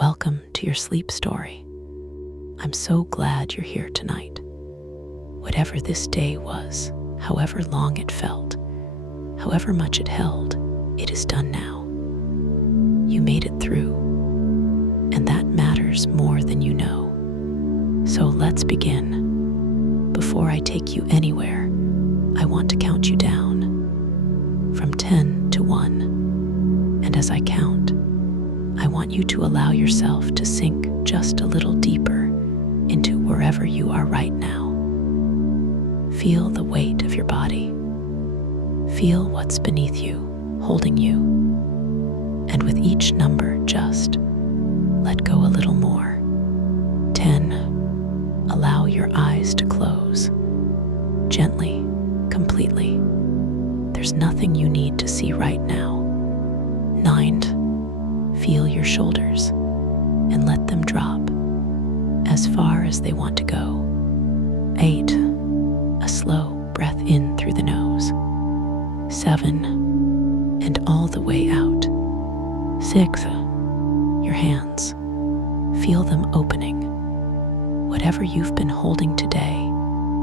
Welcome to your sleep story. I'm so glad you're here tonight. Whatever this day was, however long it felt, however much it held, it is done now. You made it through, and that matters more than you know. So let's begin. Before I take you anywhere, I want to count you down from 10 to 1. And as I count, I want you to allow yourself to sink just a little deeper into wherever you are right now. Feel the weight of your body. Feel what's beneath you, holding you. And with each number, just let go a little more. 10. Allow your eyes to close. Gently, completely. There's nothing you need to see right now. 9. Feel your shoulders and let them drop as far as they want to go. 8. A slow breath in through the nose. 7. And all the way out. 6. Your hands. Feel them opening. Whatever you've been holding today,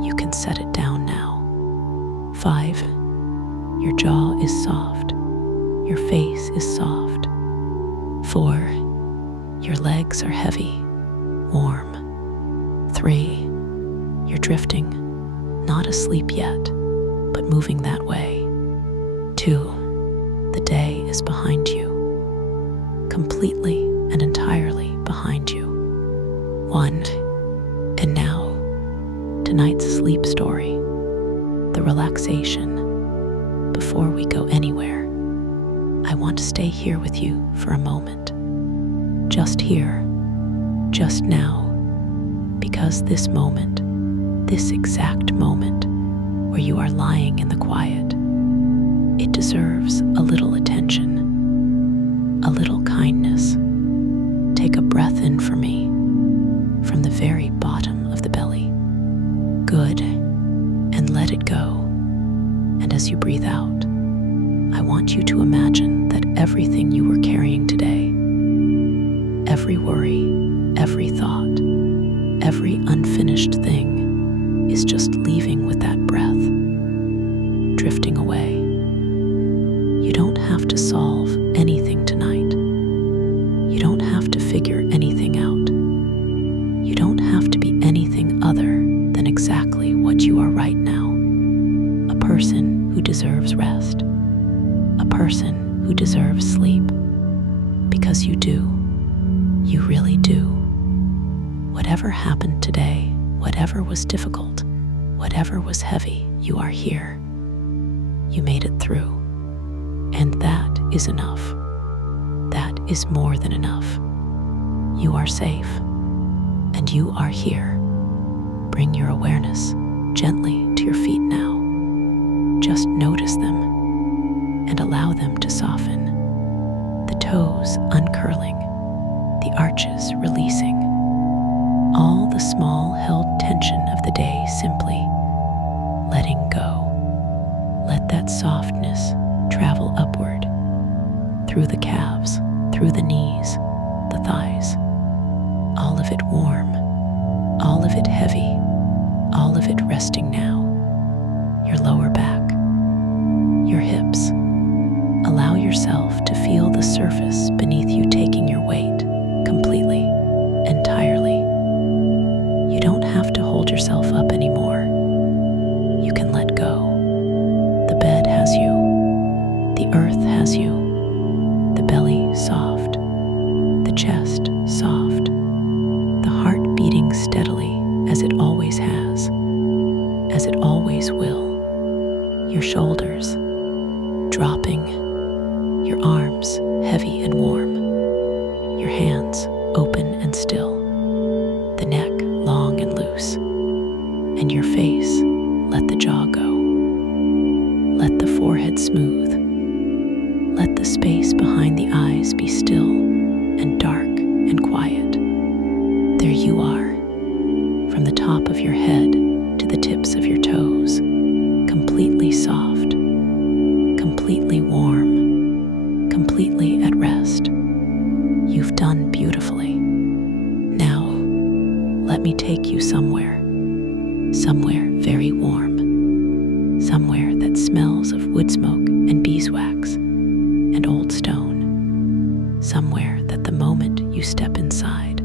you can set it down now. 5. Your jaw is soft. Your face is soft. 4. Your legs are heavy, warm. 3. You're drifting, not asleep yet, but moving that way. 2. The day is behind you, completely and entirely behind you. 1. And now, tonight's sleep story, the relaxation. Before we go anywhere, I want to stay here with you for a moment. Just here, just now, because this moment, this exact moment where you are lying in the quiet, it deserves a little attention, a little kindness. Take a breath in for me from the very bottom of the belly. Good. And let it go. And as you breathe out, I want you to imagine that everything you were carrying today, every worry, every thought, every unfinished thing is just leaving with that breath, drifting away. You don't have to solve anything tonight. You don't have to figure anything out. You don't have to be anything other than exactly what you are right now. A person who deserves rest. A person who deserves sleep. Because you do. You really do. Whatever happened today, whatever was difficult, whatever was heavy, you are here. You made it through. And that is enough. That is more than enough. You are safe. And you are here. Bring your awareness gently to your feet now. Just notice them and allow them to soften. The toes uncurling, the arches releasing. All the small held tension of the day simply letting go. Let that softness travel upward, through the calves, through the knees, the thighs. All of it warm, all of it heavy, all of it resting now. Your lower back, your hips. Allow yourself to feel the surface beneath you taking your weight completely, entirely. You don't have to hold yourself up anymore. You can let go. The bed has you. The earth has you. The belly soft. The chest soft. The heart beating steadily as it always has, as it always will. Your shoulders dropping, your arms heavy and warm, your hands open and still, the neck long and loose, and your face, let the jaw go. Let the forehead smooth. Let the space behind the eyes be still and dark and quiet. There you are, from the top of your head to the tips of your toes, completely soft, completely warm, completely at rest. You've done beautifully. Let me take you somewhere very warm, somewhere that smells of wood smoke and beeswax and old stone, somewhere that the moment you step inside,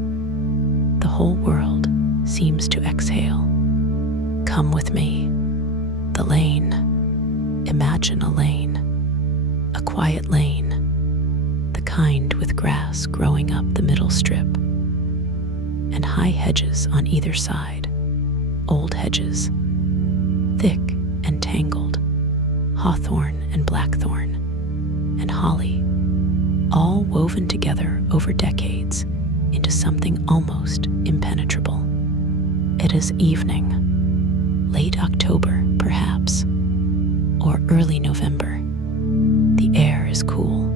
the whole world seems to exhale. Come with me. The lane. Imagine a lane, a quiet lane, the kind with grass growing up the middle strip, and high hedges on either side, old hedges, thick and tangled, hawthorn and blackthorn, and holly, all woven together over decades into something almost impenetrable. It is evening, late October perhaps, or early November. The air is cool,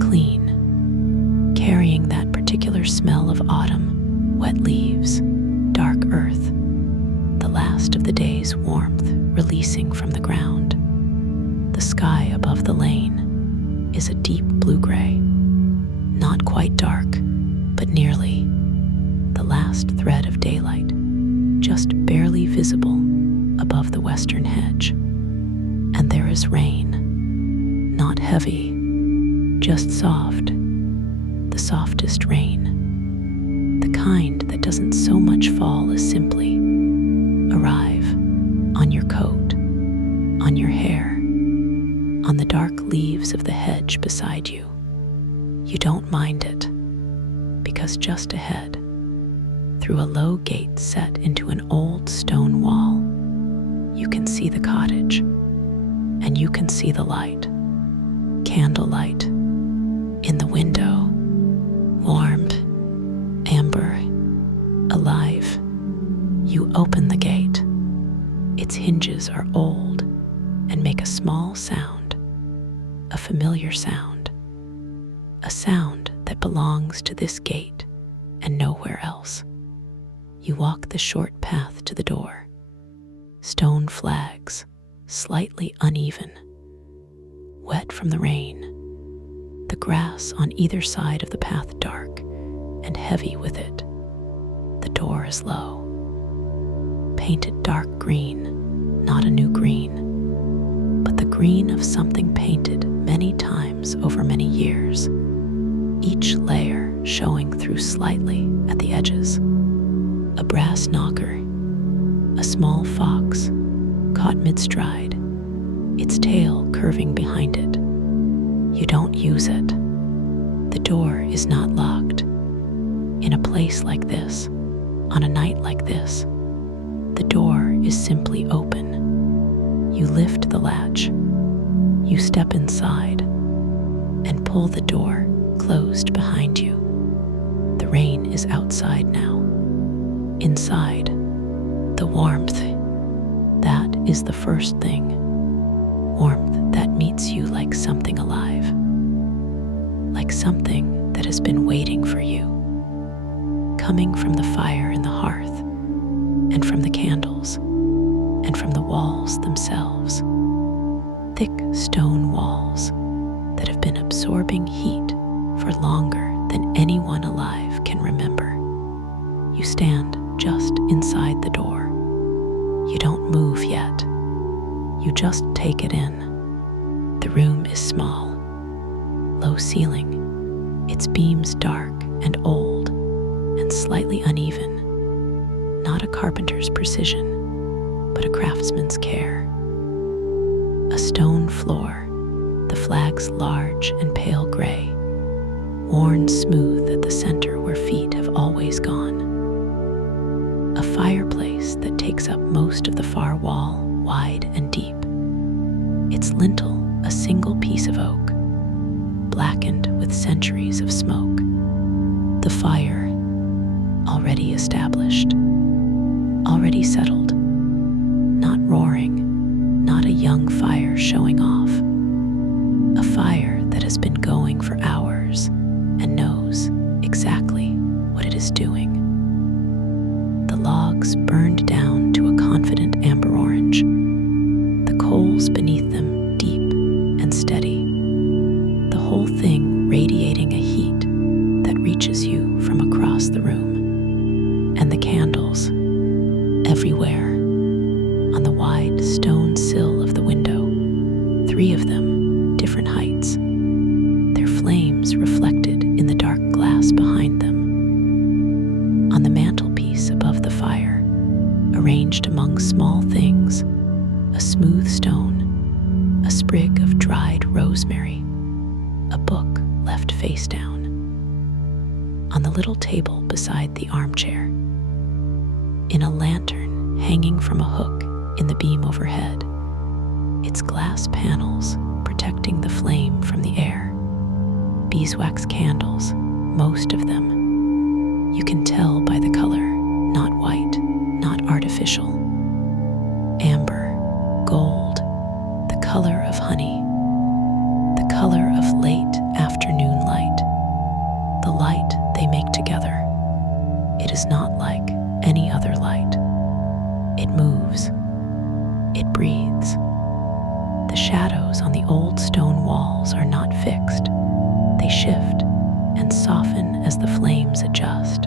clean, carrying that particular smell of autumn, wet leaves, dark earth, the last of the day's warmth releasing from the ground. The sky above the lane is a deep blue-gray, not quite dark, but nearly, the last thread of daylight, just barely visible above the western hedge. And there is rain, not heavy, just soft, the softest rain, the kind that doesn't so much fall as simply arrive on your coat, on your hair, on the dark leaves of the hedge beside you. You don't mind it, because just ahead, through a low gate set into an old stone wall, you can see the cottage, and you can see the light, candlelight, in the window, warm, amber, alive. You open the gate. Its hinges are old and make a small sound, a familiar sound, a sound that belongs to this gate and nowhere else. You walk the short path to the door. Stone flags, slightly uneven, wet from the rain, the grass on either side of the path dark and heavy with it. The door is low, painted dark green, not a new green, but the green of something painted many times over many years, each layer showing through slightly at the edges. A brass knocker, a small fox caught mid-stride, its tail curving behind it. You don't use it. The door is not locked. In a place like this, on a night like this, the door is simply open. You lift the latch, you step inside, and pull the door closed behind you. The rain is outside now. Inside, the warmth, that is the first thing. Warmth that meets you like something alive, like something that has been waiting for you, coming from the fire in the hearth, and from the candles, and from the walls themselves, thick stone walls that have been absorbing heat for longer than anyone alive can remember. You stand just inside the door. You don't move yet. You just take it in. The room is small, low ceiling, its beams dark and old and slightly uneven, not a carpenter's precision, but a craftsman's care. A stone floor, the flags large and pale gray, worn smooth at the center where feet have always gone. A fireplace that takes up most of the far wall, wide and deep. Its lintel a single piece of oak, blackened with centuries of smoke. The fire, already established, already settled, not roaring, not a young fire showing off. A fire that has been going for hours and knows exactly what it is doing. The logs burned down to a confident amber orange, the coals beneath them deep and steady, the whole thing radiating a heat that reaches you from across the room. And the candles, everywhere, on the wide stone sill of the window, 3 of them, different heights, their flames reflected in the dark glass behind them. On the mantelpiece above the fire, arranged among small things, a smooth stone, a sprig of dried rosemary, a book left face down. On the little table beside the armchair, in a lantern hanging from a hook in the beam overhead, its glass panels protecting the flame from the air. Beeswax candles, most of them. You can tell by the color, not white, not artificial. Amber, gold, the color of honey, the color of late afternoon light, the light they make together. It is not like any other light. It moves. It breathes. The shadows on the old stone walls are not fixed. They shift and soften as the flames adjust,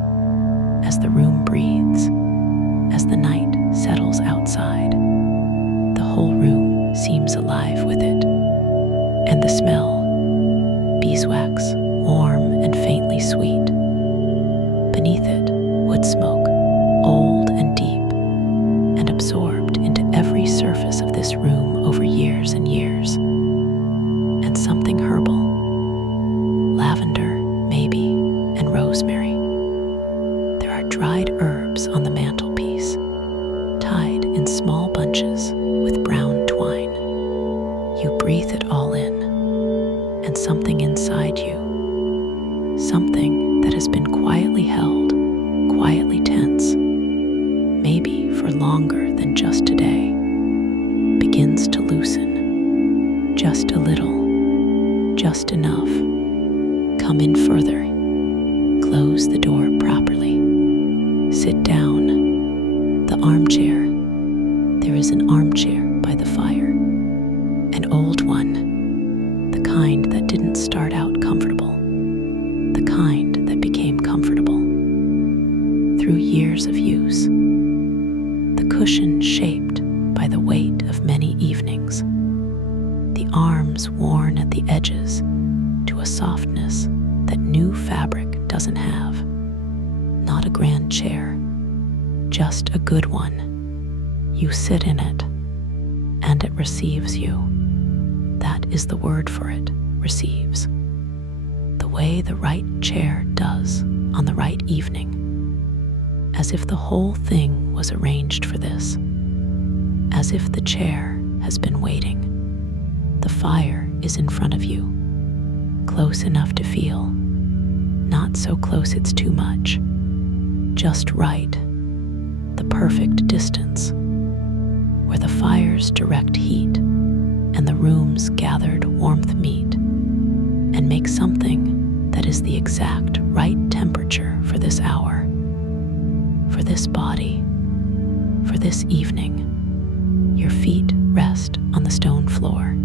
as the room breathes, as the night settles outside. The whole room seems alive with it. And the smell, beeswax, warm and faintly sweet. Beneath it, wood smoke, old and deep, and absorbed into every surface of this room over years and years. And something herbal, lavender, maybe, and rosemary. There are dried herbs on the mantelpiece, tied in small bunches with brown twine. You breathe it all in, and something inside you, something that has been quietly held, quietly tense, maybe for longer than just today, begins to loosen, just a little, just enough. Come in further, close the door properly, sit down. The armchair, there is an armchair by the fire, an old one, the kind that didn't start out comfortable, the kind that became comfortable through years of use, the cushion shaped by the weight of many evenings, the arms worn at the edges to a softness that new fabric doesn't have. Not a grand chair, just a good one. You sit in it, and it receives you. That is the word for it, receives. The way the right chair does on the right evening, as if the whole thing was arranged for this, as if the chair has been waiting. The fire is in front of you, close enough to feel, not so close it's too much, just right, the perfect distance, where the fire's direct heat and the room's gathered warmth meet and make something that is the exact right temperature for this hour, for this body, for this evening. Your feet rest on the stone floor,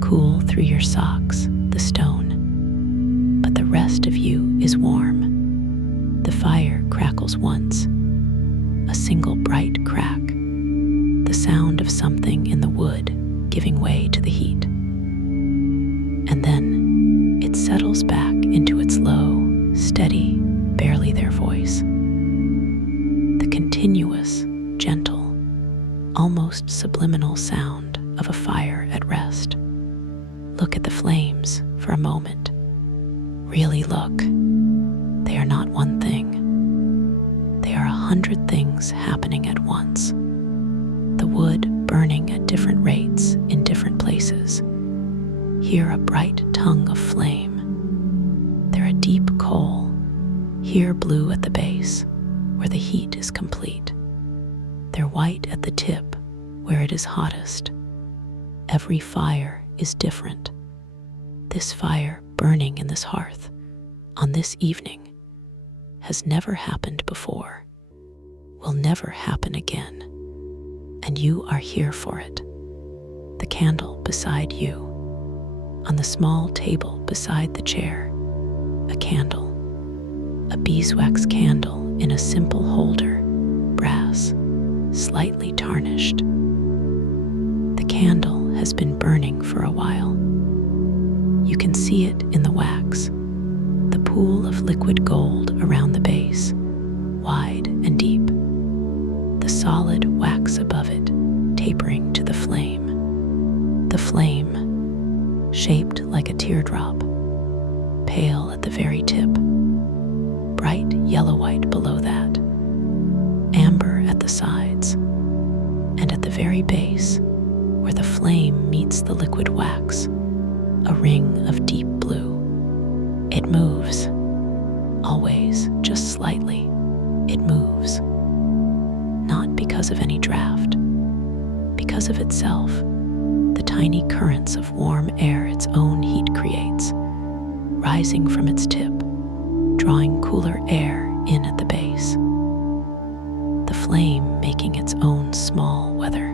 cool through your socks, the stone, but the rest of you is warm. The fire crackles once, a single bright crack, the sound of something in the wood giving way to the heat. And then it settles back into its low, steady, barely there voice. The continuous, gentle, almost subliminal sound of a fire at rest. Look at the flames for a moment. Really look. They are not one thing. They are 100 things happening at once. The wood burning at different rates in different places. Here a bright tongue of flame. There a deep coal. Here blue at the base, where the heat is complete. They're white at the tip, where it is hottest. Every fire is different. This fire burning in this hearth, on this evening, has never happened before, will never happen again, and you are here for it. The candle beside you, on the small table beside the chair, a candle, a beeswax candle in a simple holder, brass, slightly tarnished. The candle has been burning for a while. You can see it in the wax, the pool of liquid gold around the base, wide and deep. The solid wax above it, tapering to the flame. The flame, shaped like a teardrop, pale at the very tip, bright yellow-white below that, amber at the sides, and at the very base, where the flame meets the liquid wax, a ring of deep blue. It moves, always just slightly. It moves, not because of any draft, because of itself, the tiny currents of warm air its own heat creates, rising from its tip, drawing cooler air in at the base. The flame making its own small weather,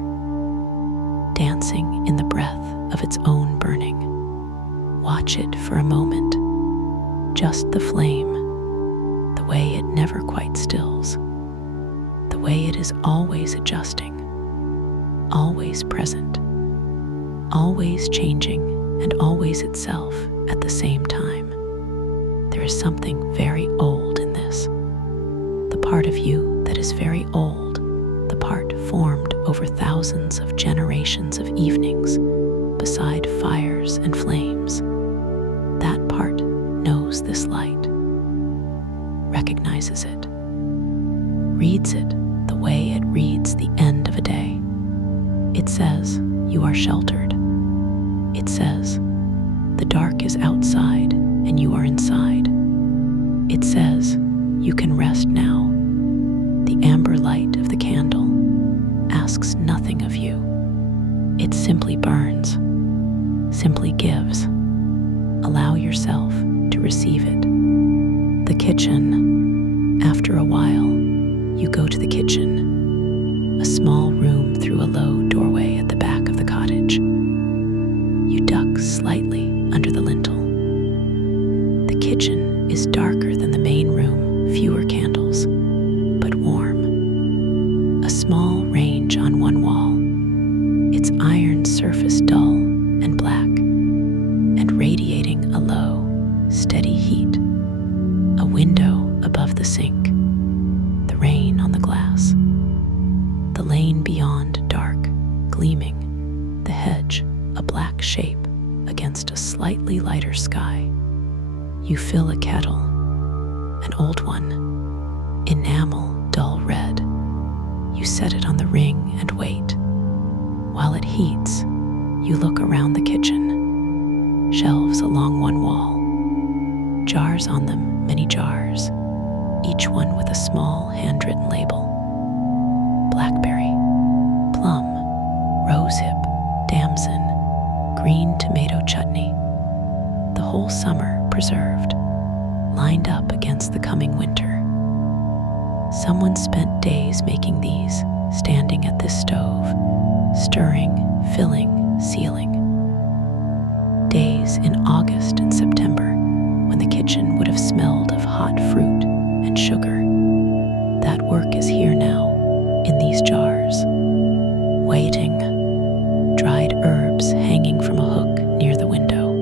dancing in the breath of its own burning. Watch it for a moment, just the flame, the way it never quite stills, the way it is always adjusting, always present, always changing, and always itself at the same time. There is something very old in this. The part of you that is very old, the part formed over thousands of generations of evenings beside fires and flames. That part knows this light, recognizes it, reads it the way it reads the end of a day. It says, you are sheltered. It says, the dark is outside and you are inside. It says, you can rest now. The amber light of the candle asks nothing of you. It simply burns, simply gives. Allow yourself to receive it. The kitchen. After a while, you go to the kitchen, a small room through a low doorway at the back of the cottage. You duck slightly under the lintel. The kitchen is darker than the main room, fewer candles, but warm. A small range on one wall, its iron surface dull and black, and radiating a low, steady heat. A window above the sink, the rain on the glass. The lane beyond dark, gleaming, the hedge a black shape against a slightly lighter sky. You fill a kettle, an old one, enamel dull red. You set it on the ring and wait. While it heats, you look around the kitchen. Shelves along one wall, jars on them, many jars, each one with a small handwritten label. Blackberry, plum, rosehip, damson, green tomato chutney. The whole summer preserved, lined up against the coming winter. Someone spent days making these, standing at this stove, stirring, filling, sealing. Days in August and September, when the kitchen would have smelled of hot fruit and sugar. That work is here now, in these jars, waiting, dried herbs hanging from a hook near the window.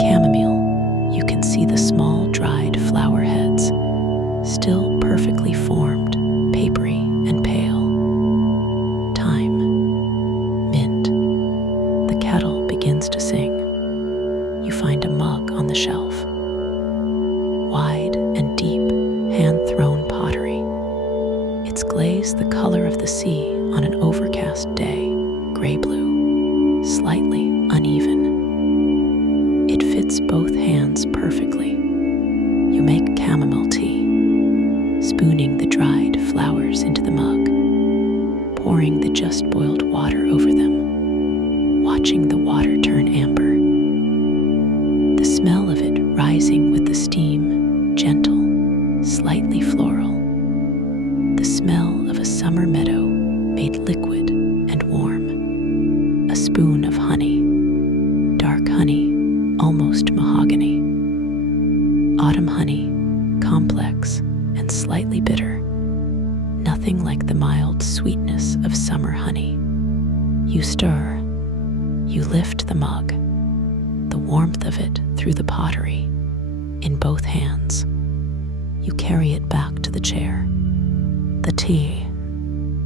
Chamomile, you can see the small dried flower heads, still perfectly formed, papery and pale. Thyme, mint. The kettle begins to sing. You find a mug on the shelf. Wide and deep, hand-thrown pottery. Its glaze the color of the sea on an overcast day, gray-blue, slightly uneven. It fits both hands perfectly. You make chamomile tea, spooning the dried flowers into the mug, pouring the just-boiled water over them, watching the water turn amber. The smell of it rising with the steam, gentle, slightly floral. The smell of a summer meadow made liquid and warm. A spoon of honey, dark honey, almost mahogany. Autumn honey, complex and and slightly bitter, nothing like the mild sweetness of summer honey. You stir, you lift the mug, the warmth of it through the pottery, in both hands. You carry it back to the chair. The tea,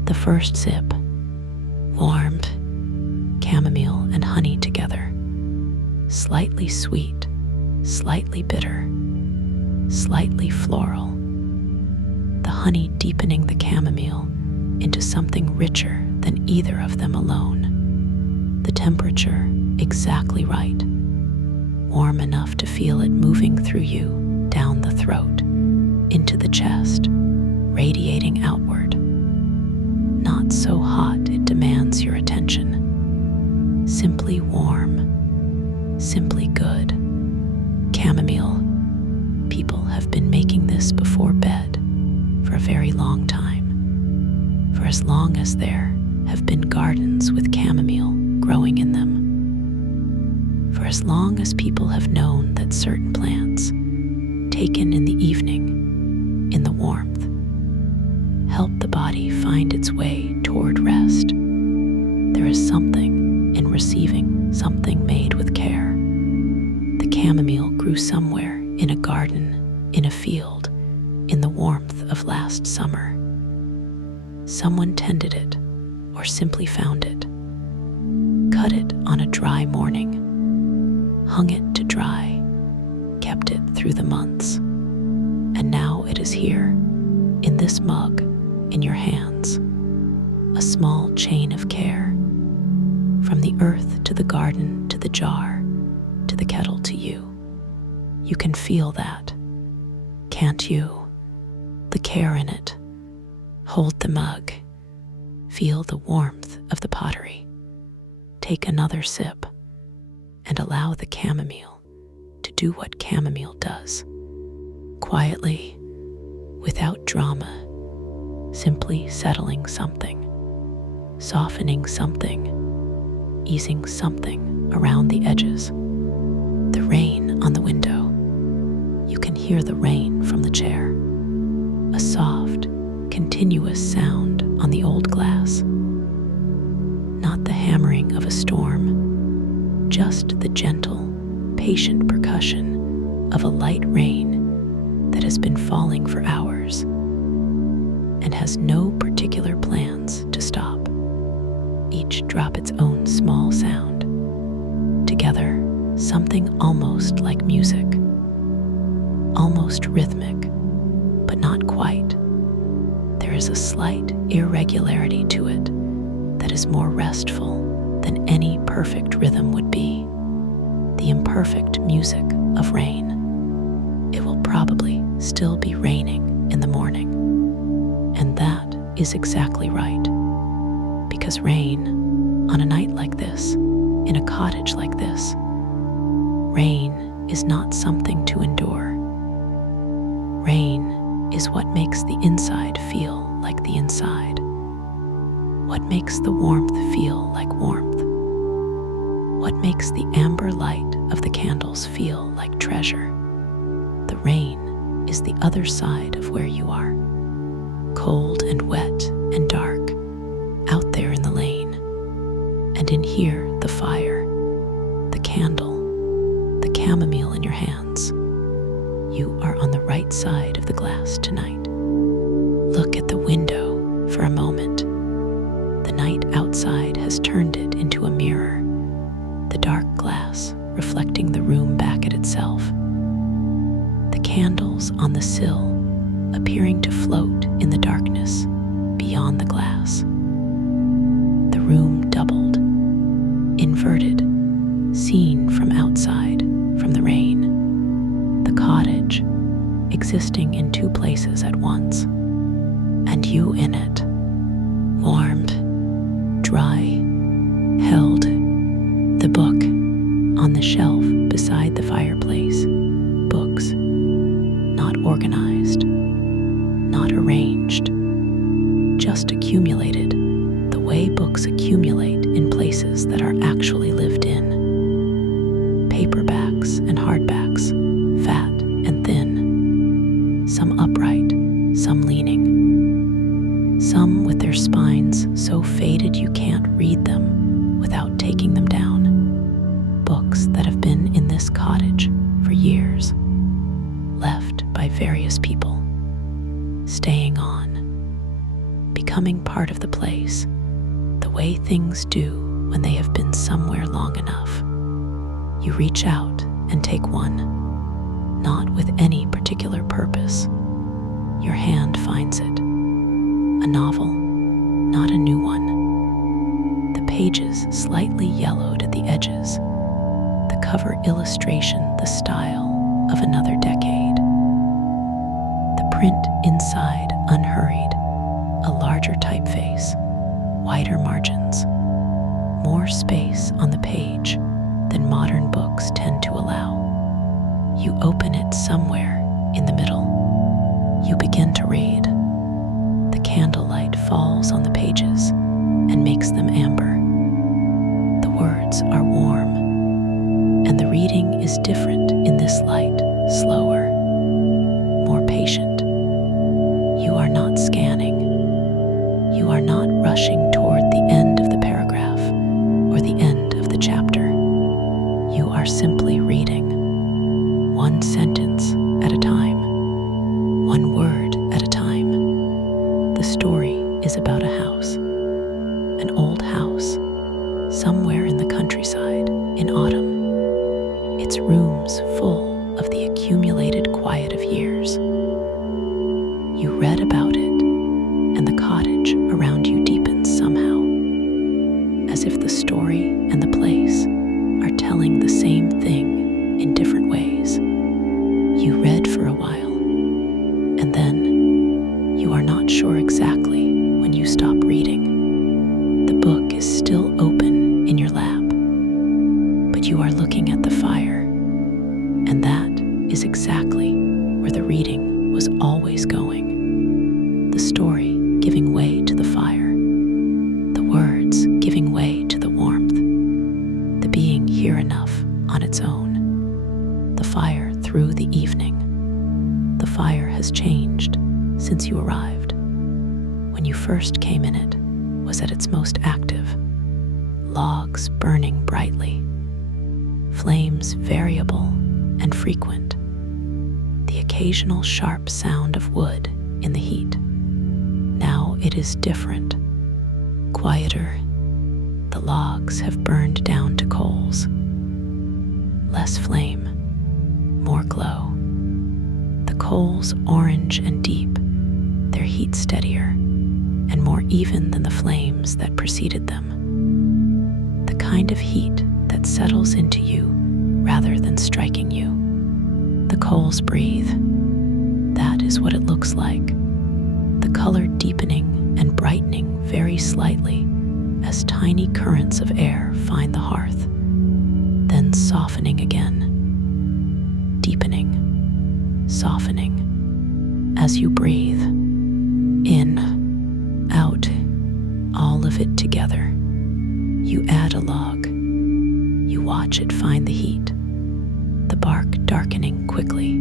the first sip, warmed, chamomile and honey together, slightly sweet, slightly bitter, slightly floral. The honey deepening the chamomile into something richer than either of them alone. The temperature exactly right, warm enough to feel it moving through you, down the throat, into the chest, radiating outward. Not so hot it demands your attention. Simply warm, simply good. Chamomile. People have been making this before bed for a very long time, for as long as there have been gardens with chamomile growing in them, for as long as people have known that certain plants, taken in the evening, in the warmth, help the body find its way toward rest. There is something in receiving something made with care. The chamomile grew somewhere in a garden, in a field, in the warmth of last summer. Someone tended it, or simply found it, cut it on a dry morning, hung it to dry, kept it through the months, and now it is here, in this mug, in your hands, a small chain of care, from the earth to the garden to the jar, to the kettle to you. You can feel that, can't you? The care in it. Hold the mug. Feel the warmth of the pottery. Take another sip and allow the chamomile to do what chamomile does. Quietly, without drama, simply settling something, softening something, easing something around the edges. The rain on the window. You can hear the rain from the chair. A soft, continuous sound on the old glass. Not the hammering of a storm, just the gentle, patient percussion of a light rain that has been falling for hours and has no particular plans to stop. Each drop its own small sound. Together, something almost like music, almost rhythmic, but not quite. There is a slight irregularity to it that is more restful than any perfect rhythm would be. The imperfect music of rain. It will probably still be raining in the morning. And that is exactly right. Because rain, on a night like this, in a cottage like this, rain is not something to endure. Rain is what makes the inside feel like the inside. What makes the warmth feel like warmth. What makes the amber light of the candles feel like treasure. The rain is the other side of where you are. Cold and wet and dark, out there in the lane. And in here, the fire, the candle, the chamomile in your hands. You are on the right side of the glass tonight. Look at the window for a moment. The night outside has turned it into a mirror, the dark glass reflecting the room back at itself. The candles on the sill appearing to float in the darkness beyond the glass. The room doubled, inverted, seen from outside, from the rain. The cottage, existing in two places at once, and you in it, warmed, dry, held, the book on the shelf beside the fireplace, books, not organized, not arranged, just accumulated the way books accumulate in places that are actually lived in. Paperbacks and hardbacks, fat and thin, some upright, some leaning, some with their spines so faded you can't read them without taking them down. Books that have been in this cottage for years, left by various people, staying on, becoming part of the place, the way things do when they have been somewhere long enough. You reach out and take one, not with any particular purpose. Your hand finds it. A novel, not a new one. The pages slightly yellowed at the edges. The cover illustration the style of another decade. The print inside unhurried, a larger typeface, wider margins, more space on the page than modern books tend to allow. You open it somewhere in the middle. You begin to read. The candlelight falls on the pages and makes them amber. The words are warm, and the reading is different in this light, slower, more patient. You are not scanning. You are not rushing toward the end of the paragraph or the end of the chapter. You are simply reading, one sentence at a time, one word at a time. The story is about a house, an old house, somewhere in the countryside in autumn, its rooms full of the accumulated quiet of years. You read about it, and the cottage around you deepens somehow, as if the story and the place are telling the same thing in different ways. You read for a while, and then you are not sure exactly when you stop reading. The book is still open in your lap, but you are looking at the fire, and that is exactly where the reading was always going. The story giving way to the fire, the words giving way to the warmth, the being here enough on its own, the fire through the evening. The fire has changed since you arrived. When you first came in, it was at its most active, logs burning brightly, flames variable and frequent, the occasional sharp sound of wood in the heat. Now it is different, quieter. The logs have burned down to coals. Less flame, more glow. The coals orange and deep, their heat steadier and more even than the flames that preceded them. The kind of heat that settles into you rather than striking you. The coals breathe. That is what it looks like. The color deepening and brightening very slightly as tiny currents of air find the hearth, then softening again, deepening, softening, as you breathe, in, out, all of it together. You add a log. You watch it find the heat, the bark darkening quickly.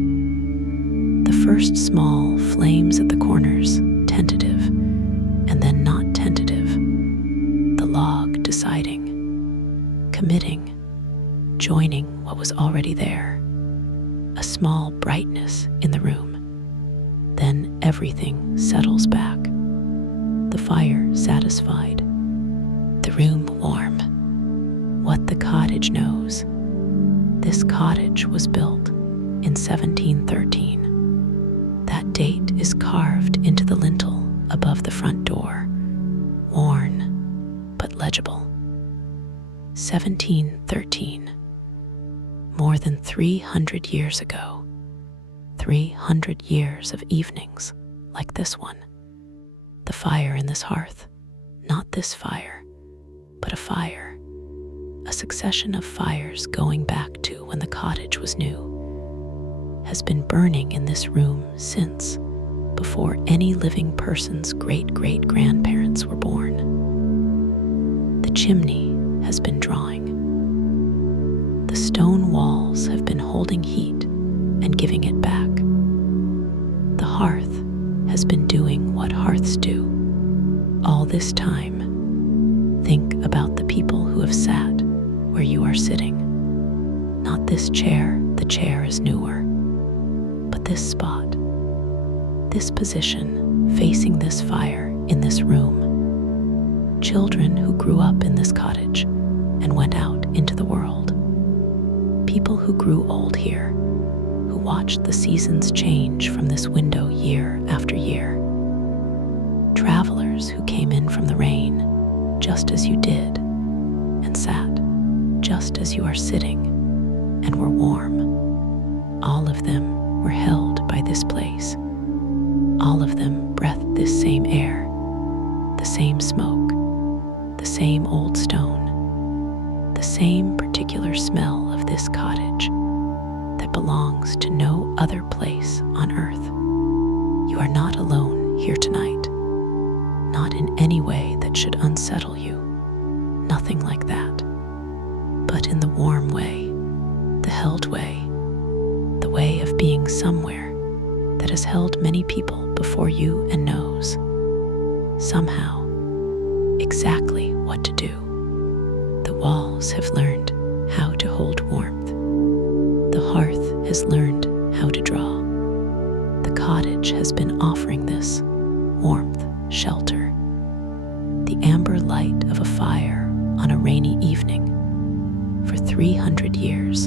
The first small flames at the corners, tentative, and then not tentative. The log deciding, committing, joining what was already there. A small brightness in the room. Then everything settles back. The fire satisfied. The room warm. What the cottage knows. This cottage was built in 1713. That date is carved into the lintel above the front door, worn but legible. 1713. More than 300 years ago. 300 years of evenings like this one. The fire in this hearth, not this fire, but a fire. A succession of fires going back to when the cottage was new, has been burning in this room since before any living person's great-great-grandparents were born. The chimney has been drawing. The stone walls have been holding heat and giving it back. The hearth has been doing what hearths do. All this time, think about the people who have sat where you are sitting. Not this chair, the chair is newer, but this spot, this position, facing this fire in this room. Children who grew up in this cottage and went out into the world. People who grew old here, who watched the seasons change from this window year after year. Travelers who came in from the rain, just as you did, and sat just as you are sitting, and were warm. All of them were held by this place. All of them breathed this same air, the same smoke, the same old stone, the same particular smell of this cottage that belongs to no other place on earth. You are not alone here tonight, not in any way that should unsettle you, nothing like that, but in the warm way, the held way, the way of being somewhere that has held many people before you and knows, somehow, exactly what to do. The walls have learned how to hold warmth. The hearth has learned how to draw. The cottage has been offering this warmth, shelter, the amber light of a fire on a rainy evening for 300 years.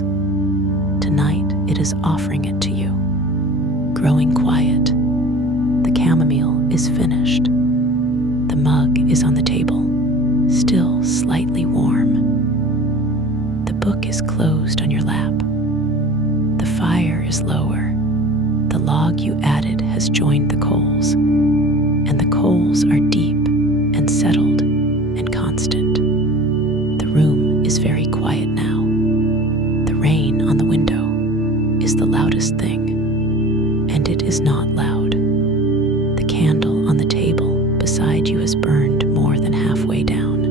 Tonight it is offering it to you, growing quiet. The chamomile is finished. The mug is on the table, still slightly warm. The book is closed on your lap. The fire is lower. The log you added has joined the coals, and the coals are deep and settled and constant. The room is very quiet now. The rain on the window is the loudest thing, and it is not loud. The candle on the table beside you has burned more than halfway down.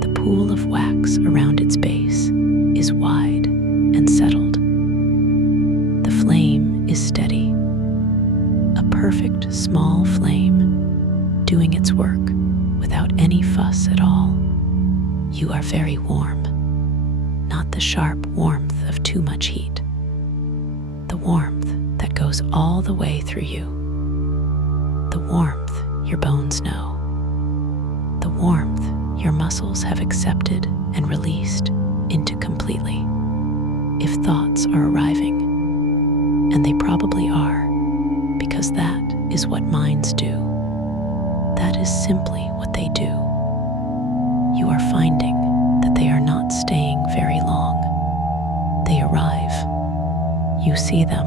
The pool of wax around its base is wide and settled. The flame is steady, a perfect small flame, doing its work without any fuss at all. You are very warm, not the sharp warmth of too much heat. The warmth that goes all the way through you. The warmth your bones know. The warmth your muscles have accepted and released into completely. If thoughts are arriving, and they probably are, because that is what minds do. That is simply what they do. You are finding that they are not staying very long. They arrive, you see them,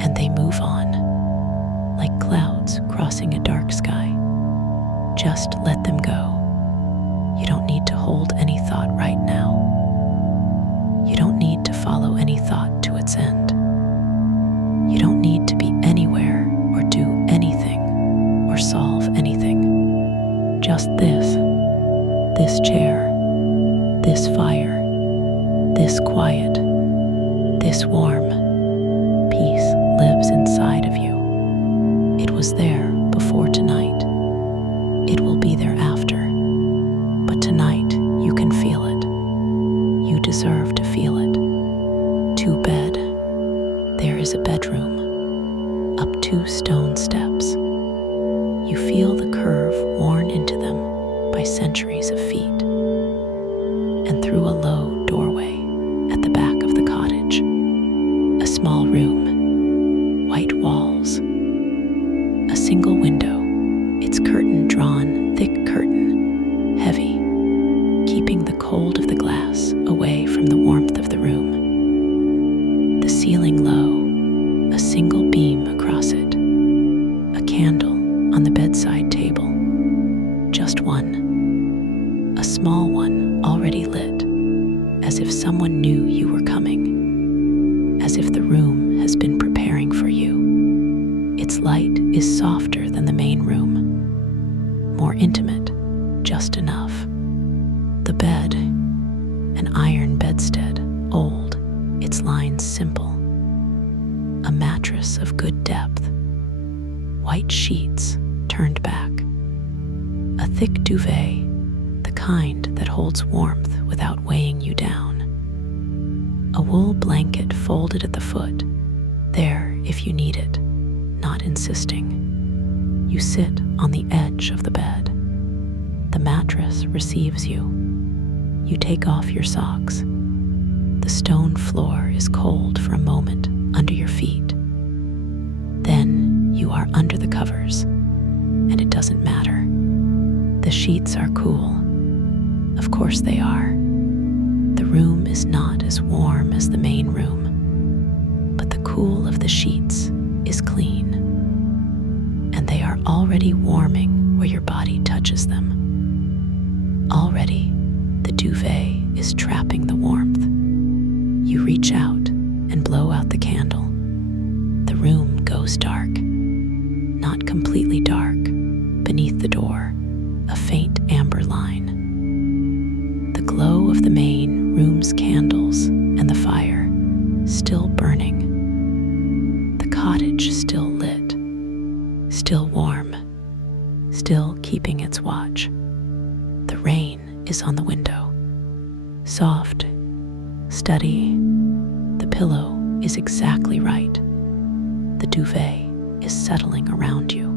and they move on, like clouds crossing a dark sky. Just let them go. You don't need to hold any thought right now. You don't need to follow any thought to its end. You don't need to be anywhere or do anything or solve anything. Just this chair, this fire, this quiet, this warm peace lives inside of you. It was there before tonight. It will be there after. But tonight you can feel it. You deserve to feel it. To bed. There is a bedroom. Up 2 stone steps. You feel the curve worn into them by centuries of feet. And through a low doorway at the back of the cottage, a small room, white walls, a single window, its curtain drawn, thick curtain, heavy, keeping the cold of the glass away from the warmth of the room. The ceiling low, a single beam across it, a candle on the bedside table, just one, a small one already lit, as if someone knew you were coming, as if the room has been preparing for you. Its light is softer than the main room, more intimate, just enough. The bed, an iron bedstead, old, its lines simple. A mattress of good depth, white sheets turned back, a thick duvet, the kind that holds warmth without weighing you down, a wool blanket folded at the foot, there if you need it, not insisting. You sit on the edge of the bed. The mattress receives you. You take off your socks. The stone floor is cold for a moment under your feet. Then you are under the covers, and it doesn't matter. The sheets are cool. Of course they are. The room is not as warm as the main room, but the cool of the sheets is clean, and they are already warming where your body touches them. Already, the duvet is trapping the warmth. You reach out and blow out the candle. The room goes dark. Not completely dark. Beneath the door, a faint amber line. The glow of the main room's candles and the fire still burning. The cottage still lit, still warm, still keeping its watch. The rain is on the window. Soft, steady. The pillow is exactly right. The duvet is settling around you.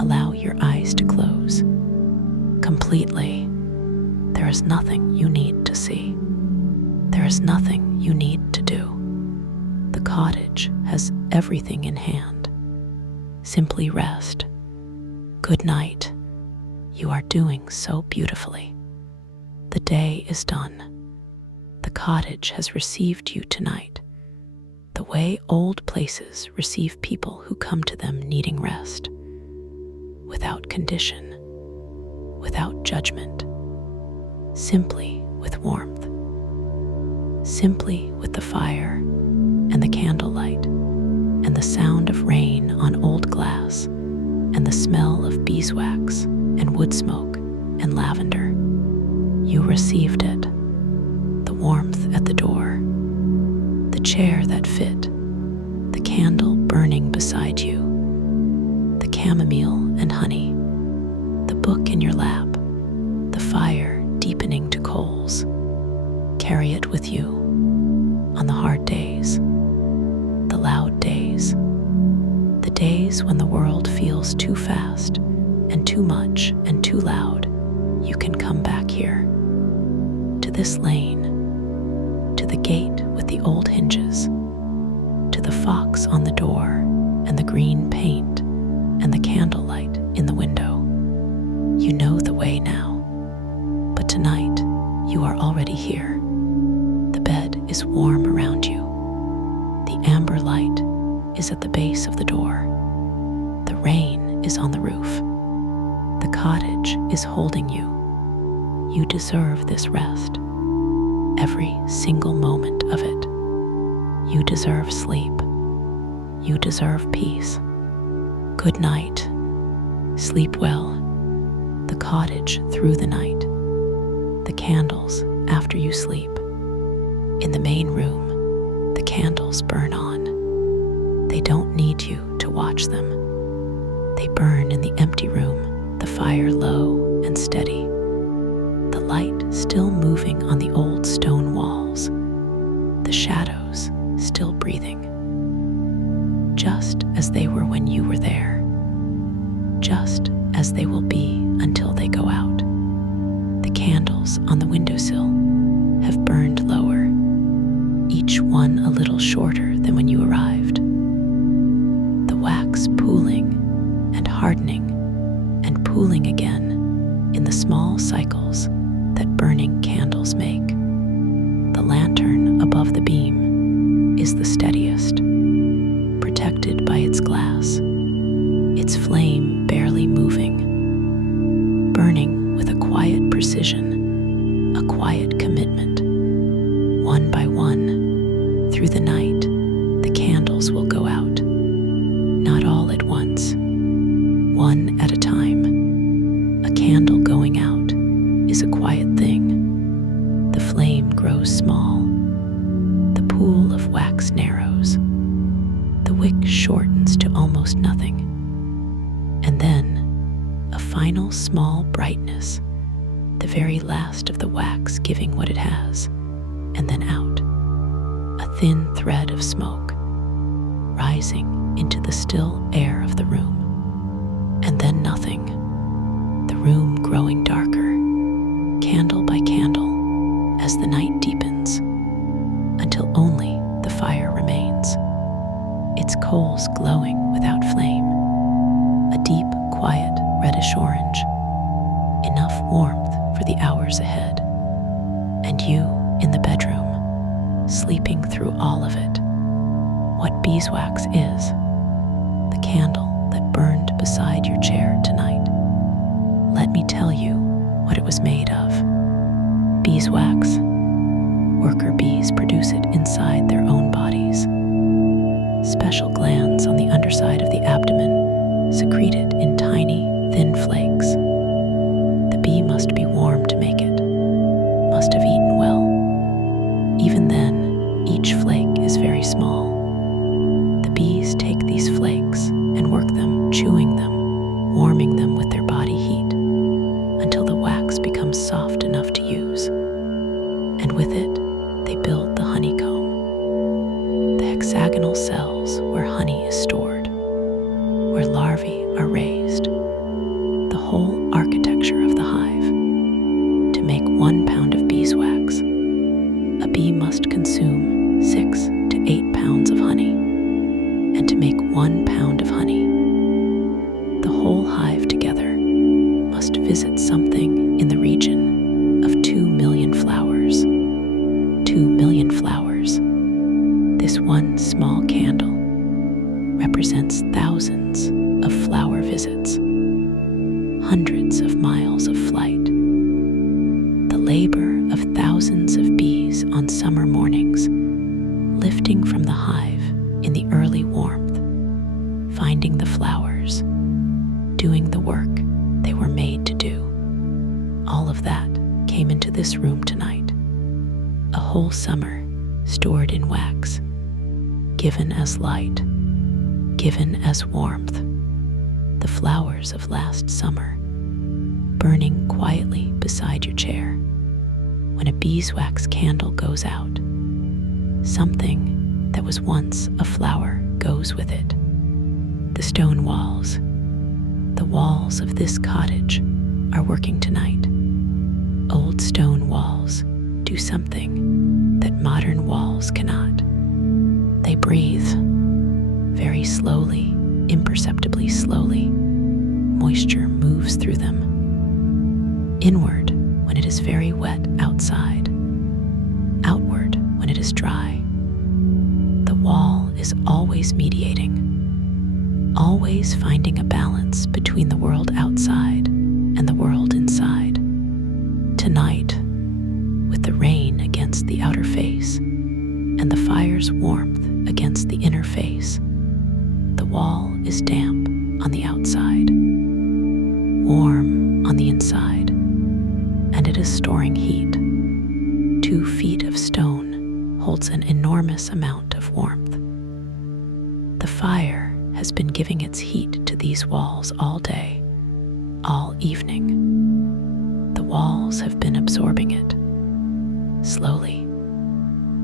Allow your eyes to close. Completely. There is nothing you need to see. There is nothing you need to do. The cottage has everything in hand. Simply rest. Good night. You are doing so beautifully. The day is done. The cottage has received you tonight, the way old places receive people who come to them needing rest, without condition, without judgment, simply with warmth, simply with the fire and the candlelight and the sound of rain on old glass and the smell of beeswax and wood smoke and lavender. You received it. The warmth at the door, the chair that fit, the candle burning beside you, the chamomile and honey, the book in your lap, the fire deepening to coals. Carry it with you on the hard days, the loud days, the days when the world feels too fast and too much and too loud. You can come back here, to this lane, to the gate with the old hinges, to the fox on the door and the green paint and the candlelight in the window. You know the way now, but tonight you are already here. The bed is warm around you. The amber light is at the base of the door. The rain is on the roof. The cottage is holding you. You deserve this rest. Every single moment of it. You deserve sleep. You deserve peace. Good night. Sleep well. The cottage through the night. The candles after you sleep. In the main room, the candles burn on. They don't need you to watch them. They burn in the empty room, the fire low and steady. The light still moving on the old stone walls, the shadows still breathing, just as they were when you were there, just as they will be until they go out. The candles on the windowsill have burned lower, each one a little shorter than when you arrived. The wax pooling and hardening and pooling again in the small cycles that burning candles make. The lantern above the beam is the steadiest, protected by its glass, its flame barely moving, burning with a quiet precision, a quiet commitment. One by one, through the night, the candles will go out, not all at once, one at a time. A candle going out is a quiet thing. The flame grows small. The pool of wax narrows. The wick shortens to almost nothing. And then a final small brightness, the very last of the wax giving what it has, and then out, a thin thread of smoke, rising into the still air of the room. And then nothing, the room growing darker, candle by candle, as the night deepens, until only the fire remains, its coals glowing without flame, a deep, quiet, reddish orange, enough warmth for the hours ahead, and you in the bedroom, sleeping through all of it. What beeswax is, the candle that burned beside your chair tonight. Let me tell you what it was made of. Beeswax. Worker bees produce it inside their own bodies. Special glands on the underside of the abdomen secrete it in tiny, thin flakes. The bee must be warm to make it, must have eaten well. Even then, each flake is very small. The bees take these flakes and work them, chewing them, warming them with their body heat, until the wax becomes soft enough to use. And with it, they build the honeycomb, the hexagonal cells where honey is stored, where larvae are raised, the whole architecture of the hive. To make 1 pound of beeswax, a bee must consume 6 to 8 pounds of honey. And to make 1 pound of honey, the whole hive together must visit something in the region of 2 million flowers. 2 million flowers. This one small candle represents thousands of flower visits, hundreds of miles of flight, the labor of thousands of bees on summer mornings, lifting from the hive in the early warmth, finding the flowers, doing the work they were made to do. All of that came into this room tonight. A whole summer stored in wax, given as light, given as warmth. The flowers of last summer, burning quietly beside your chair. When a beeswax candle goes out, something that was once a flower goes with it. The stone walls, the walls of this cottage, are working tonight. Old stone walls do something that modern walls cannot. They breathe, very slowly, imperceptibly slowly. Moisture moves through them. Inward when it is very wet outside. Outward when it is dry. The wall is always mediating, always finding a balance between the world outside and the world inside. Tonight, with the rain against the outer face and the fire's warmth against the inner face, the wall is damp on the outside, warm on the inside, and it is storing heat. 2 feet of stone holds an enormous amount of warmth. The fire has been giving its heat to these walls all day, all evening. The walls have been absorbing it, slowly,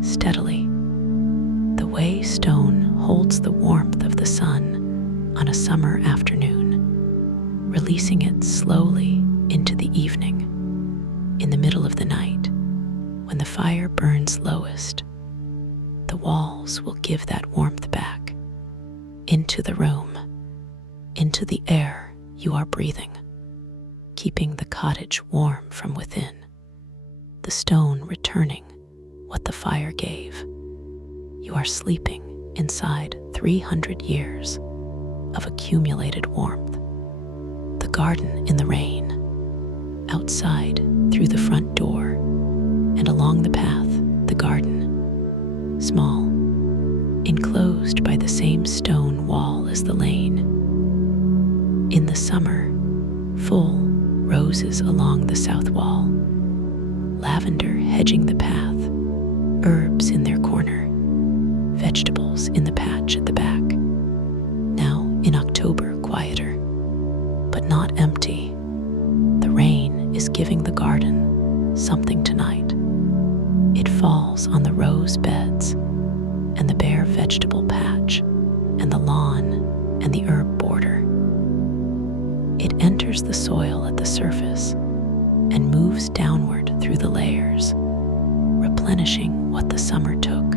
steadily, the way stone holds the warmth of the sun on a summer afternoon, releasing it slowly into the evening. In the middle of the night, when the fire burns lowest, the walls will give that warmth back into the room, into the air you are breathing, keeping the cottage warm from within, the stone returning what the fire gave. You are sleeping inside 300 years of accumulated warmth. The garden in the rain, outside through the front door, and along the path, the garden, small, enclosed by the same stone wall as the lane. In the summer, full roses along the south wall, lavender hedging the path, herbs in their corner, vegetables in the patch at the back. Now, in October, quieter, but not empty. The rain is giving the garden something tonight. It falls on the rose beds and the bare vegetable patch and the lawn and the herb border. It enters the soil at the surface and moves downward through the layers, replenishing what the summer took.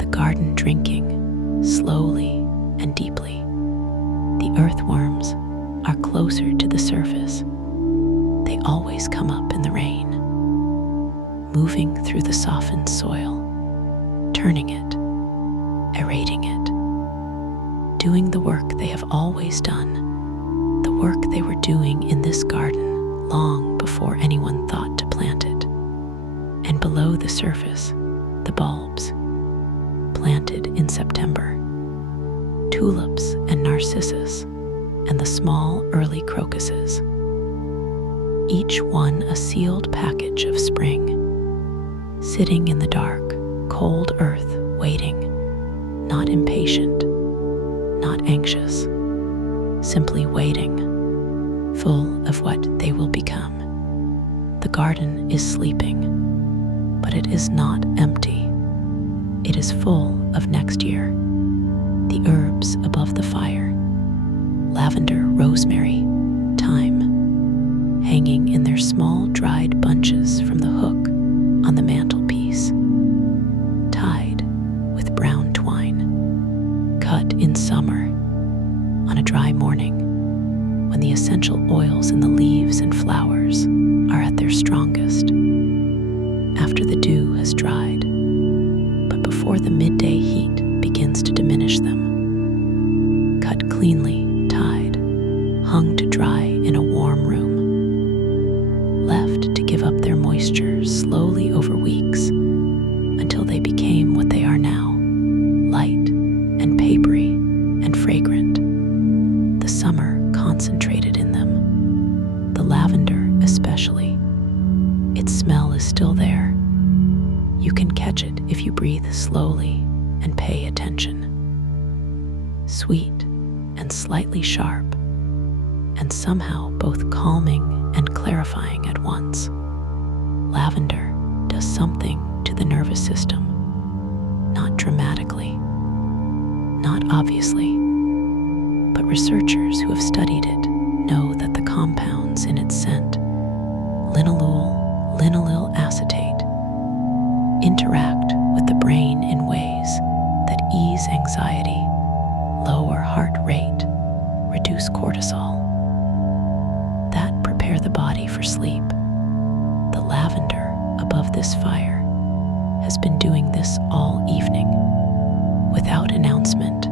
The garden drinking slowly and deeply. The earthworms are closer to the surface. They always come up in the rain, moving through the softened soil, turning it, aerating it, doing the work they have always done, the work they were doing in this garden long before anyone thought to plant it. And below the surface, the bulbs, planted in September, tulips and narcissus, and the small early crocuses, each one a sealed package of spring, sitting in the dark, cold earth, waiting, not impatient, not anxious, simply waiting, full of what they will become. The garden is sleeping, but it is not empty. It is full of next year. The herbs above the fire, lavender, rosemary, thyme, hanging in their small dried bunches from the hook on the mantelpiece, tied with brown twine, cut in summer on a dry morning when the essential oils in the leaves and flowers are at their strongest, after the dew has dried, but before the midday heat begins to diminish them. Cut cleanly, tied, hung to dry in a warm room, left to give up their moisture slowly over weeks until they became what they are now, light and papery and fragrant. The summer concentrated in them, the lavender especially. Its smell is still there. You can catch it if you breathe slowly and pay attention. Sweet and slightly sharp, and somehow both calming and clarifying at once. Lavender does something to the nervous system, not dramatically, not obviously, but researchers who have studied it know that the compounds in its scent, linalool, linaloyl acetate, interact with the brain in ways that ease anxiety, lower heart rate, reduce cortisol, that prepare the body for sleep. The lavender above this fire has been doing this all evening, without announcement,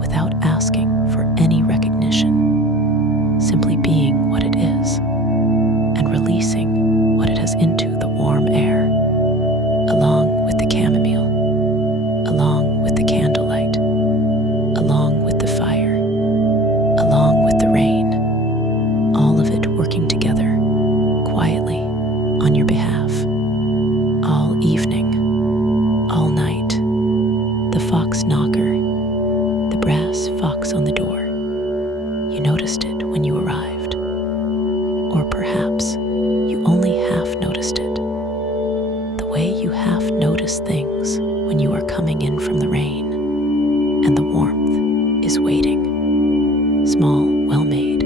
without asking for any recognition, simply being what it is, and releasing what it has into the warm air, along with the chamomile, along with the candlelight, along with the fire, along with the rain, all of it working together, quietly, on your behalf, all evening, all night. The fox knocker, the brass fox on the door. You noticed it when you arrived, or perhaps you only half noticed it. The way you half notice things when you are coming in from the rain, and the warmth is waiting, small, well-made.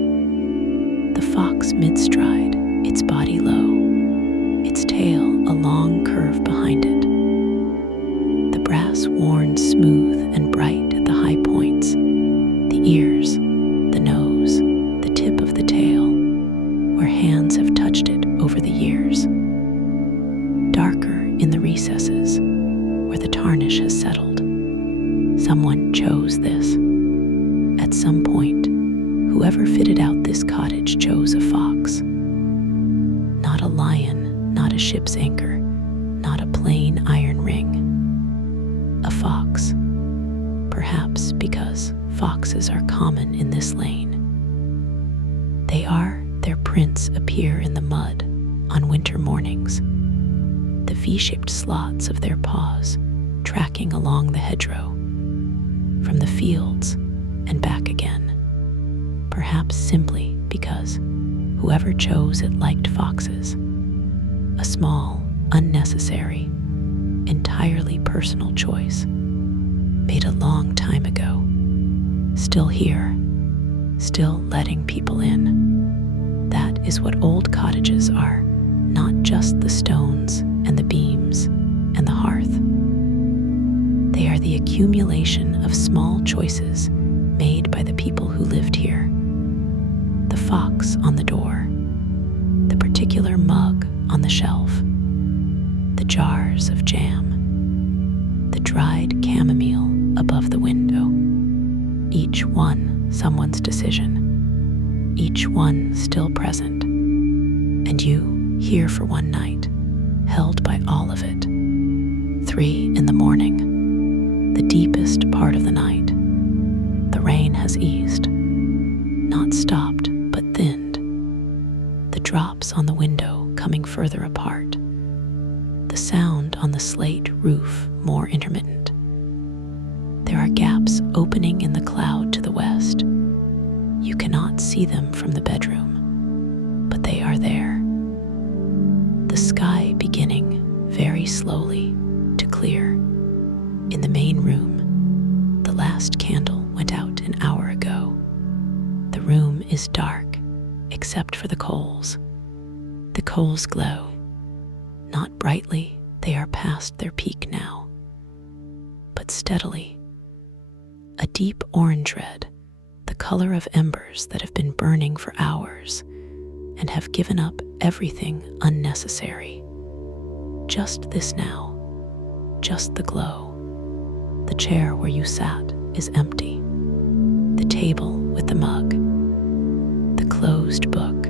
The fox mid-stride, its body low, its tail a long curve behind it. The brass worn smooth and bright at the high points, the ears, the nose, the tip of the tail, where hands have touched it over the years. Darker in the recesses, where the tarnish has settled. Someone chose this. At some point, whoever fitted out this cottage chose a fox. Not a lion, not a ship's anchor, not a plain iron ring. A fox, perhaps because foxes are common in this lane. They are, their prints appear in the mud on winter mornings, the V-shaped slots of their paws tracking along the hedgerow, from the fields and back again. perhaps simply because whoever chose it liked foxes. A small, unnecessary, entirely personal choice, made a long time ago, still here, still letting people in. That is what old cottages are, not just the stones and the beams and the hearth. They are the accumulation of small choices made by the people who lived here. The fox on the door, the particular mug on the shelf, the jars of jam, the dried chamomile above the window. Each one someone's decision, each one still present, and you here for one night, held by all of it. 3 a.m, the deepest part of the night. The rain has eased, not stopped, but thinned. The drops on the window coming further apart. The sound on the slate roof more intermittent. There are gaps opening in the cloud to the west. You cannot see them from the bedroom, but they are there. The sky beginning very slowly to clear. In the main room, the last candle went out an hour ago. The room is dark, except for the coals. The coals glow. Not brightly, they are past their peak now, but steadily. A deep orange red, the color of embers that have been burning for hours and have given up everything unnecessary. Just this now, just the glow. The chair where you sat is empty. The table with the mug, the closed book,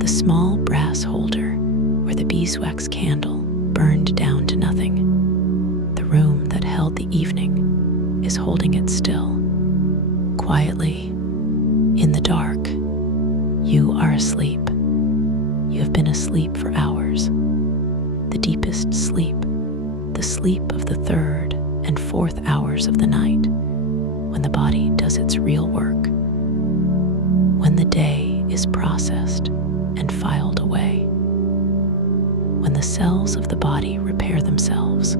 the small brass holder where the beeswax candle burned down to nothing. The room that held the evening is holding it still. Quietly, in the dark, you are asleep. You have been asleep for hours. The deepest sleep, the sleep of the 3rd and 4th hours of the night, when the body does its real work, when the day is processed and filed away, when the cells of the body repair themselves,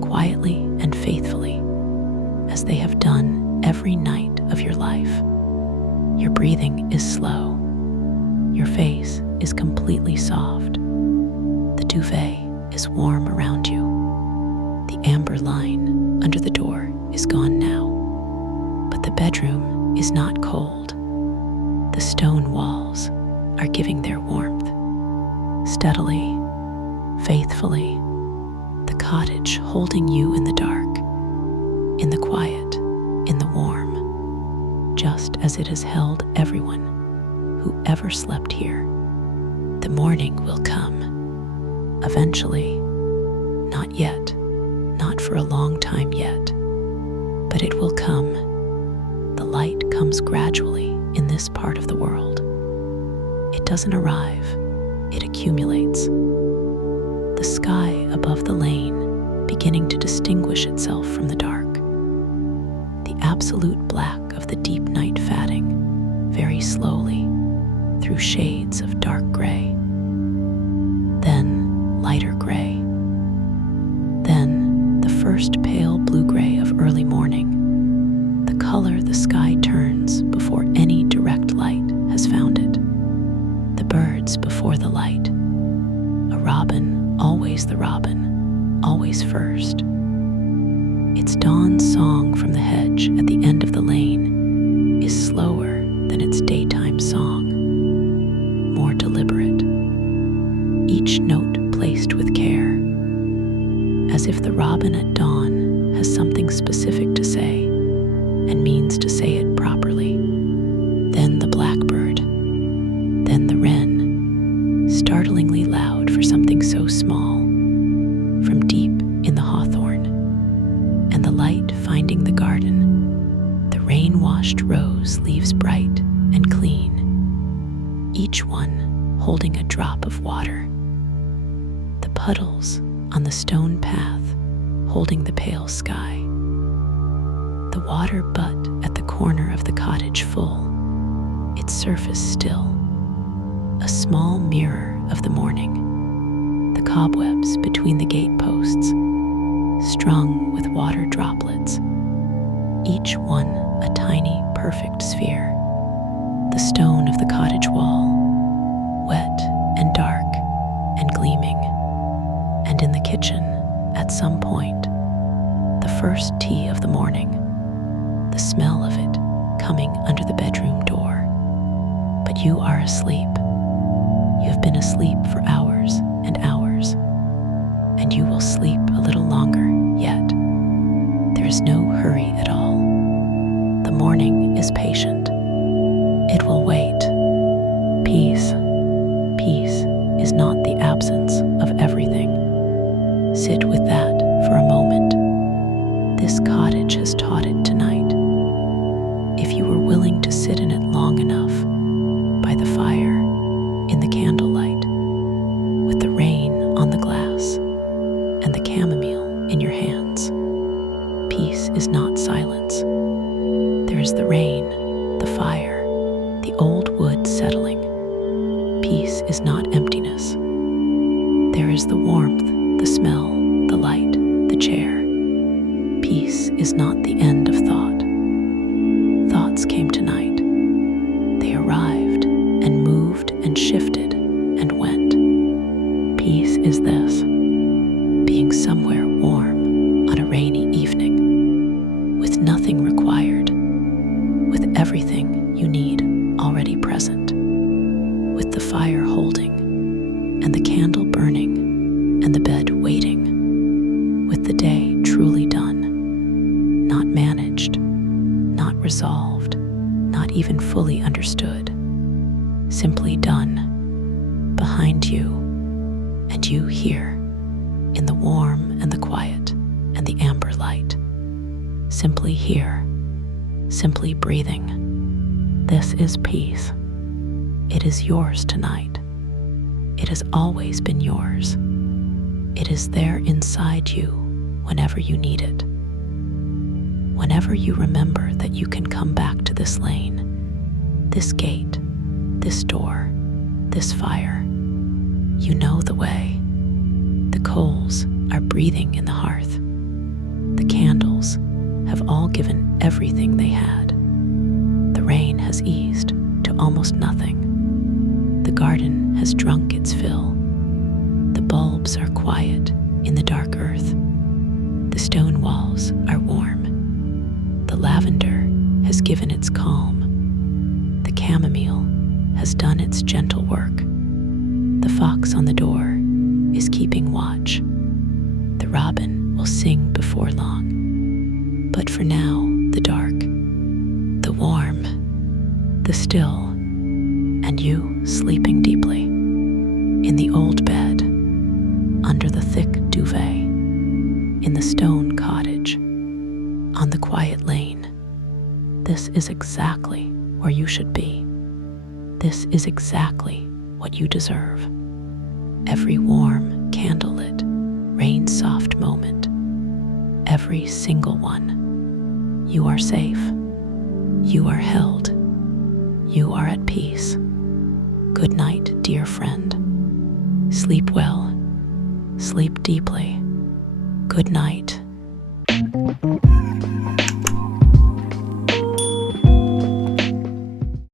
quietly and faithfully, as they have done every night of your life. Your breathing is slow. Your face is completely soft. The duvet is warm around you. The amber line under the door is gone now. But the bedroom is not cold. The stone walls are giving their warmth. Steadily, faithfully, the cottage holding you in the dark, in the quiet, in the warm, just as it has held everyone who ever slept here. The morning will come, eventually, not yet, not for a long time yet, but it will come. The light comes gradually in this part of the world. It doesn't arrive, it accumulates. The sky above the lane beginning to distinguish itself from the dark. The absolute black of the deep night fading, very slowly, through shades of dark gray. Then lighter gray. Then the first pale blue-gray of early morning, the color the sky turns before any direct light has found it. The birds before the light. A robin, always the robin, always first. Its dawn song from the hedge at the end of the lane is slower than its daytime song, more deliberate. Each note placed with care, as if the robin at dawn has something specific to say and means to say it properly. Then the blackbird, then the wren, startlingly loud for something so small, from deep in the hawthorn, and the light finding the garden, the rain-washed rose leaves bright and clean, each one holding a drop of water. The puddles on the stone path holding the pale sky. The water butt at the corner of the cottage full, its surface still, a small mirror of the morning, the cobwebs between the gateposts, strung with water droplets, each one a tiny, perfect sphere. The stone of the cottage wall, wet and dark and gleaming. And in the kitchen, at some point, the first tea of the morning, the smell of it coming under the bedroom door. But you are asleep. You have been asleep for hours and hours, and you will sleep a little longer yet. There is no hurry at all. The morning is patient. It will wait. Peace. Peace is not the absence of everything. Sit with that for a moment. This cottage has taught it tonight. If you were willing to sit in it long enough, by the fire, in the candlelight, with the rain on the glass, and the chamomile in your hands, peace is not silence. There is the rain, the fire, the old wood settling. Peace is not emptiness. There is the warmth, the smell, the light, the chair. Peace is not the end of thought. Thoughts came tonight. They arrived and moved and shifted and went. Peace is this, being somewhere warm on a rainy evening, with nothing required, with everything you need already present, with the fire holding, and the candle burning, and the bed waiting, with the day truly done, not managed, not resolved, not even fully understood, simply done, behind you, and you here, in the warm and the quiet and the amber light, simply here, simply breathing. This is peace. It is yours tonight. It has always been yours. It is there inside you whenever you need it. Whenever you remember that you can come back to this lane, this gate, this door, this fire. You know the way. The coals are breathing in the hearth. The candles have all given everything they had. The rain has eased to almost nothing. The garden has drunk its fill. The bulbs are quiet in the dark earth. The stone walls are warm. The lavender has given its calm. The chamomile has done its gentle work. The fox on the door is keeping watch. The robin will sing before long. But for now, the dark, the warm, the still, and you sleeping deeply in the old bed, under the thick duvet, in the stone cottage, on the quiet lane. This is exactly where you should be. This is exactly what you deserve. Every warm, candlelit, rain-soft moment, every single one. You are safe. You are held. You are at peace. Good night, dear friend. Sleep well. Sleep deeply. Good night.